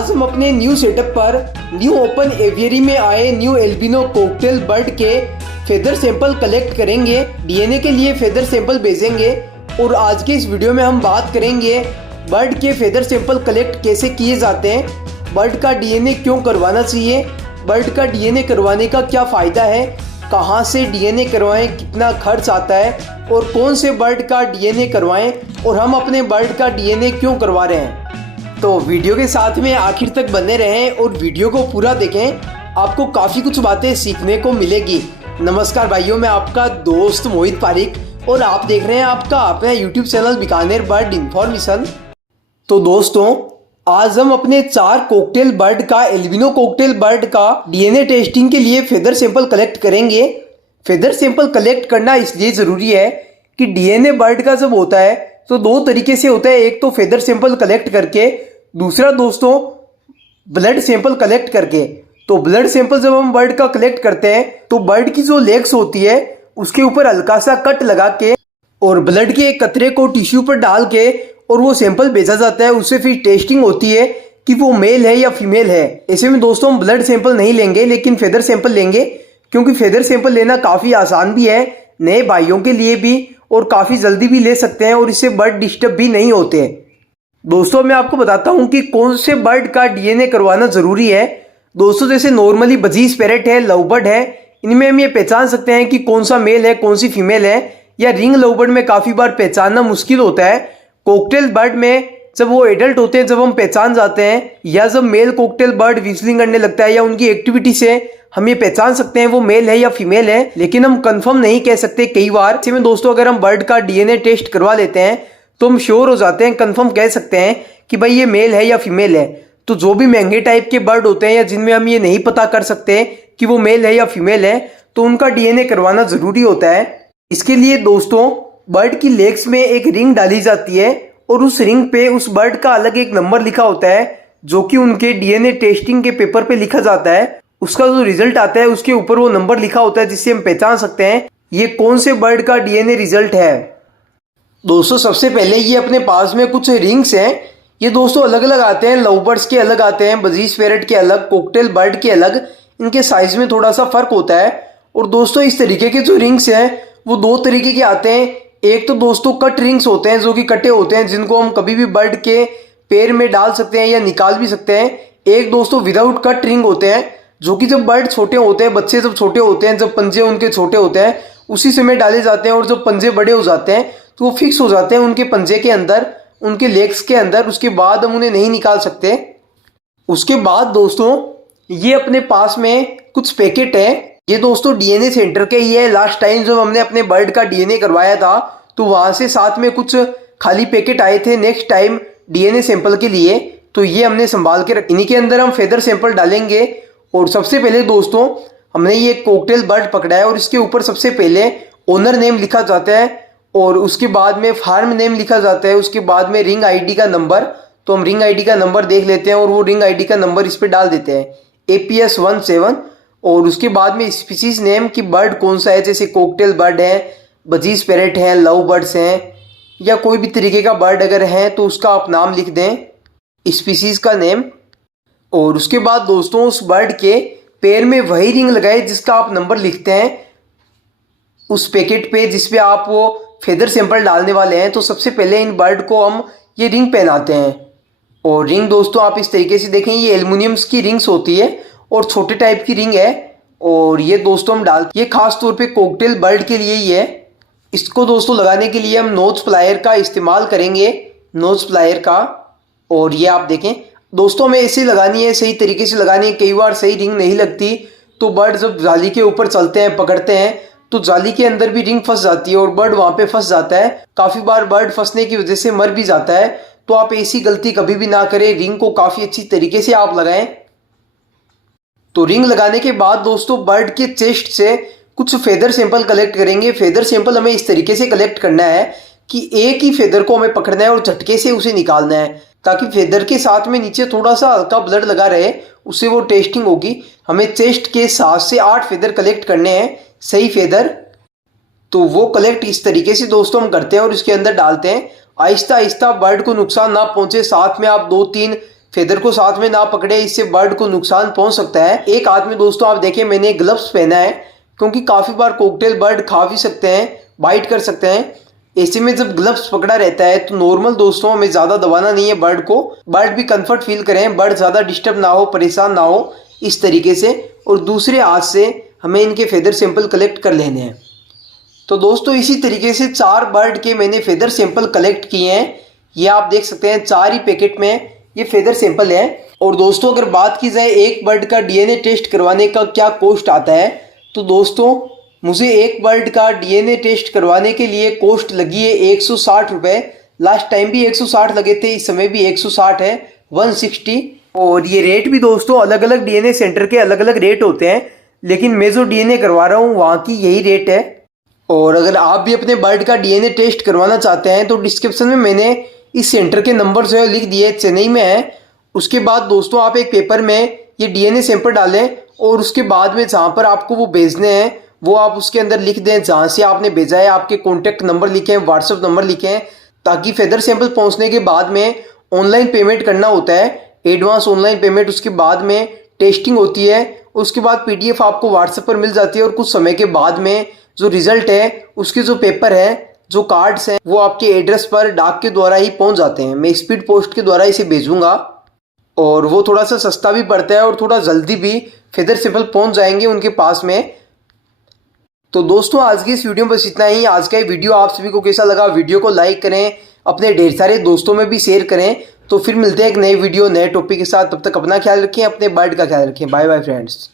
आज हम अपने न्यू सेटअप पर न्यू ओपन एवियरी में आए न्यू एल्बिनो कॉकटेल बर्ड के फेदर सैंपल कलेक्ट करेंगे। डीएनए के लिए फेदर सैंपल भेजेंगे और आज के इस वीडियो में हम बात करेंगे बर्ड के फेदर सैंपल कलेक्ट कैसे किए जाते हैं, बर्ड का डीएनए क्यों करवाना चाहिए, बर्ड का डीएनए करवाने का क्या फ़ायदा है, कहाँ से डीएनए करवाएं, कितना खर्च आता है और कौन से बर्ड का डीएनए करवाएं और हम अपने बर्ड का डीएनए क्यों करवा रहे हैं। तो वीडियो के साथ में आखिर तक बने रहें और वीडियो को पूरा देखें, आपको काफ़ी कुछ बातें सीखने को मिलेगी। नमस्कार भाइयों, मैं आपका दोस्त मोहित पारिक और आप देख रहे हैं आपका अपना YouTube channel Bikaner bird information. तो दोस्तों, आज हम अपने 4 कॉकटेल बर्ड का एल्बिनो कॉकटेल बर्ड का डीएनए टेस्टिंग के लिए फेदर सैंपल कलेक्ट करेंगे। फेदर सैंपल कलेक्ट करना इसलिए ज़रूरी है कि डीएनए बर्ड का जब होता है तो 2 तरीके से होता है, एक तो फेदर सैंपल कलेक्ट करके, दूसरा दोस्तों ब्लड सैंपल कलेक्ट करके। तो ब्लड सैंपल जब हम बर्ड का कलेक्ट करते हैं तो बर्ड की जो लेग्स होती है उसके ऊपर हल्का सा कट लगा के और ब्लड के एक कतरे को टिश्यू पर डाल के और वो सैंपल भेजा जाता है। उससे फिर टेस्टिंग होती है कि वो मेल है या फीमेल है। ऐसे में दोस्तों हम ब्लड सैंपल नहीं लेंगे लेकिन फेदर सैंपल लेंगे, क्योंकि फेदर सैंपल लेना काफ़ी आसान भी है नए भाइयों के लिए भी और काफ़ी जल्दी भी ले सकते हैं और इससे बर्ड डिस्टर्ब भी नहीं होते। दोस्तों, मैं आपको बताता हूं कि कौन से बर्ड का डीएनए करवाना ज़रूरी है। दोस्तों, जैसे नॉर्मली बजीज पैरेट है, लव बर्ड है, इनमें हम ये पहचान सकते हैं कि कौन सा मेल है कौन सी फीमेल है, या रिंग लव बर्ड में काफ़ी बार पहचानना मुश्किल होता है। कॉकटेल बर्ड में जब वो एडल्ट होते हैं जब हम पहचान जाते हैं, या जब मेल कॉकटेल बर्ड विस्लिंग करने लगता है या उनकी एक्टिविटी से हम ये पहचान सकते हैं वो मेल है या फीमेल है, लेकिन हम कंफर्म नहीं कह सकते कई बार। ऐसे में दोस्तों अगर हम बर्ड का डीएनए टेस्ट करवा लेते हैं तो हम श्योर हो जाते हैं, कंफर्म कह सकते हैं कि भाई ये मेल है या फीमेल है। तो जो भी महंगे टाइप के बर्ड होते हैं या जिनमें हम ये नहीं पता कर सकते कि वो मेल है या फीमेल है, तो उनका डीएनए करवाना ज़रूरी होता है। इसके लिए दोस्तों बर्ड की लेग्स में एक रिंग डाली जाती है और उस रिंग पे उस बर्ड का अलग एक नंबर लिखा होता है जो कि उनके डीएनए टेस्टिंग के पेपर पे लिखा जाता है। उसका जो रिजल्ट आता है उसके ऊपर वो नंबर लिखा होता है जिससे हम पहचान सकते हैं ये कौन से बर्ड का डीएनए रिजल्ट है। दोस्तों, सबसे पहले ये अपने पास में कुछ रिंग्स हैं। ये दोस्तों अलग अलग आते हैं, लव बर्ड्स के अलग आते हैं, बजीज पैरेट के अलग, कॉकटेल बर्ड के अलग, इनके साइज में थोड़ा सा फर्क होता है। और दोस्तों इस तरीके के जो रिंग्स हैं वो 2 तरीके के आते हैं। एक तो दोस्तों कट रिंग्स होते हैं जो कि कटे होते हैं, जिनको हम कभी भी बर्ड के पैर में डाल सकते हैं या निकाल भी सकते हैं। एक दोस्तों विदाउट कट रिंग होते हैं जो कि जब बर्ड छोटे होते हैं, बच्चे जब छोटे होते हैं, जब पंजे उनके छोटे होते हैं उसी समय डाले जाते हैं, और जब पंजे बड़े हो जाते हैं तो वो फिक्स हो जाते हैं उनके पंजे के अंदर, उनके लेग्स के अंदर। उसके बाद हम उन्हें नहीं निकाल सकते। उसके बाद दोस्तों ये अपने पास में कुछ पैकेट है। ये दोस्तों डीएनए सेंटर के ही है। लास्ट टाइम जब हमने अपने बर्ड का डीएनए करवाया था तो वहाँ से साथ में कुछ खाली पैकेट आए थे नेक्स्ट टाइम डीएनए सैंपल के लिए, तो ये हमने संभाल के रखे। इन्हीं के अंदर हम फेदर सैंपल डालेंगे। और सबसे पहले दोस्तों हमने ये कॉकटेल बर्ड पकड़ा है और इसके ऊपर सबसे पहले ओनर नेम लिखा जाता है और उसके बाद में फार्म नेम लिखा जाता है, उसके बाद में रिंग आईडी का नंबर। तो हम रिंग आईडी का नंबर देख लेते हैं और वो रिंग आईडी का नंबर इस पर डाल देते हैं APS17। और उसके बाद में स्पीसीज नेम कि बर्ड कौन सा है, जैसे कॉकटेल बर्ड है, बजीज पैरेट हैं, लव बर्ड्स हैं, या कोई भी तरीके का बर्ड अगर है तो उसका आप नाम लिख दें, स्पीसीज का नेम। और उसके बाद दोस्तों उस बर्ड के पैर में वही रिंग लगाए जिसका आप नंबर लिखते हैं उस पैकेट पे जिस पे आप वो फेदर सैंपल डालने वाले हैं। तो सबसे पहले इन बर्ड को हम ये रिंग पहनाते हैं। और रिंग दोस्तों आप इस तरीके से देखें, ये एल्युमिनियम्स की रिंग्स होती है और छोटे टाइप की रिंग है। और ये दोस्तों हम ये खास तौर पे कॉकटेल बर्ड के लिए ही है। इसको दोस्तों लगाने के लिए हम नोज प्लायर का इस्तेमाल करेंगे, नोज प्लायर का। और ये आप देखें दोस्तों हमें ऐसे लगानी है, सही तरीके से लगानी है। कई बार सही रिंग नहीं लगती तो बर्ड जब जाली के ऊपर चलते हैं, पकड़ते हैं, तो जाली के अंदर भी रिंग फंस जाती है और बर्ड वहाँ पे फंस जाता है। काफ़ी बार बर्ड फंसने की वजह से मर भी जाता है। तो आप ऐसी गलती कभी भी ना करें, रिंग को काफ़ी अच्छी तरीके से आप लगाएं। तो रिंग लगाने के बाद दोस्तों बर्ड के चेस्ट से कुछ फेदर सैंपल कलेक्ट करेंगे। फेदर सैंपल हमें इस तरीके से कलेक्ट करना है कि एक ही फेदर को हमें पकड़ना है और झटके से उसे निकालना है, ताकि फेदर के साथ में नीचे थोड़ा सा हल्का ब्लड लगा रहे, उससे वो टेस्टिंग होगी। हमें चेस्ट के 7 से 8 फेदर कलेक्ट करने हैं, सही फेदर। तो वो कलेक्ट इस तरीके से दोस्तों हम करते हैं और इसके अंदर डालते हैं। आहिस्ता आहिस्ता बर्ड को नुकसान ना पहुंचे, साथ में आप 2-3 फेदर को साथ में ना पकड़े, इससे बर्ड को नुकसान पहुंच सकता है। एक हाथ में दोस्तों आप देखें मैंने ग्लव्स पहना है, क्योंकि काफ़ी बार कॉकटेल बर्ड खा भी सकते हैं, बाइट कर सकते हैं। ऐसे में जब ग्लव्स पकड़ा रहता है तो नॉर्मल दोस्तों हमें ज़्यादा दबाना नहीं है बर्ड को, बर्ड भी कंफर्ट फील करें, बर्ड ज़्यादा डिस्टर्ब ना हो, परेशान ना हो इस तरीके से। और दूसरे हाथ से हमें इनके फेदर सैंपल कलेक्ट कर लेने हैं। तो दोस्तों इसी तरीके से 4 बर्ड के मैंने फेदर सैंपल कलेक्ट किए हैं। ये आप देख सकते हैं 4 ही पैकेट में ये फेदर सैंपल है। और दोस्तों अगर बात की जाए एक बर्ड का डीएनए टेस्ट करवाने का क्या कॉस्ट आता है, तो दोस्तों मुझे एक बर्ड का डीएनए टेस्ट करवाने के लिए कॉस्ट लगी है 160 रुपये। लास्ट टाइम भी 160 लगे थे, इस समय भी 160 है, 160। और ये रेट भी दोस्तों अलग अलग डीएनए सेंटर के अलग अलग रेट होते हैं, लेकिन मैं जो डीएनए करवा रहा हूँ वहाँ की यही रेट है। और अगर आप भी अपने बर्ड का डीएनए टेस्ट करवाना चाहते हैं तो डिस्क्रिप्शन में मैंने इस सेंटर के नंबर जो है लिख दिए, चेन्नई में है। उसके बाद दोस्तों आप एक पेपर में ये डीएनए सैंपल डालें और उसके बाद में जहाँ पर आपको वो भेजने हैं वो आप उसके अंदर लिख दें जहाँ से आपने भेजा है, आपके कॉन्टैक्ट नंबर लिखें, व्हाट्सएप नंबर लिखें, ताकि फेदर सैंपल पहुँचने के बाद में ऑनलाइन पेमेंट करना होता है, एडवांस ऑनलाइन पेमेंट। उसके बाद में टेस्टिंग होती है, उसके बाद पीडीएफ आपको व्हाट्सएप पर मिल जाती है और कुछ समय के बाद में जो रिजल्ट है उसके जो पेपर है, जो कार्ड्स हैं, वो आपके एड्रेस पर डाक के द्वारा ही पहुंच जाते हैं। मैं स्पीड पोस्ट के द्वारा इसे भेजूंगा और वो थोड़ा सा सस्ता भी पड़ता है और थोड़ा जल्दी भी फेदर सैंपल पहुंच जाएंगे उनके पास में। तो दोस्तों आज की इस वीडियो में बस इतना ही। आज का ये वीडियो आप सभी को कैसा लगा, वीडियो को लाइक करें, अपने ढेर सारे दोस्तों में भी शेयर करें। तो फिर मिलते हैं एक नए वीडियो नए टॉपिक के साथ, तब तक अपना ख्याल रखें, अपने बर्ड का ख्याल रखें। Bye bye friends.